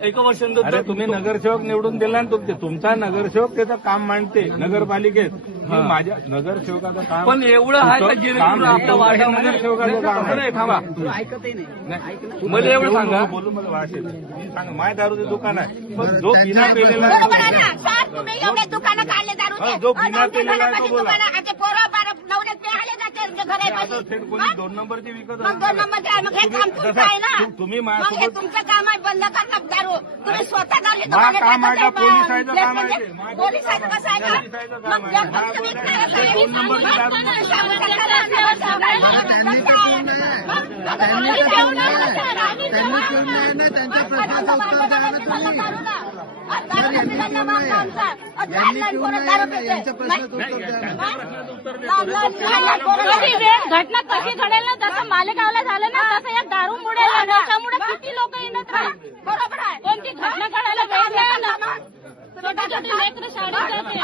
एक वर्षानंतर अरे तुम्ही नगरसेवक निवडून दिला ना तुमचा नगरसेवक त्याचं काम मांडते नगरपालिकेत. मी माझ्या नगरसेवकाचं काम पण एवढं आहे का जेणेकरून आपल्या वार्डामध्ये नगरसेवकाचं काम नाही, थांबा. मला एवढं सांगा. बोलू मला वाटेल सांगा. माय दारूचं दुकान आहे पण जो बिना पेलेला बरोबर आहे ना. सर, तुम्ही एवढे दुकानं काढले दारूचे. जो बिना पेलेला आहे तो बोला. दुकानं आता पोरं बारं नवऱ्यात ते आले जाते घरापाशी. थेट कोणी 2 नंबरची विकत मग 2 नंबरचे आहे. मग हे काम तुमचं आहे ना. तुम्ही मग हे माझ्यासोबत तुमचं काम आहे. बंद करा दारू. तुम्ही स्वतः झाले मा काम आहे का पोलिसाचं काम आहे ते? पोलिसाचं कसं आहे का? पोलिसाचं काम मग आहे. जर हा तुमचं बोला. विकणार असेल, ते 2 नंबरची दारू घटना कशी घडेल ना जसं मालेगावला झालं ना तसं या दारूमुळे त्यामुळे किती लोक येणार बरोबर आहे. कोणती घटना घडायला वेळ नाही ना. छोटी छोटी लेकरं शाळेत जाते.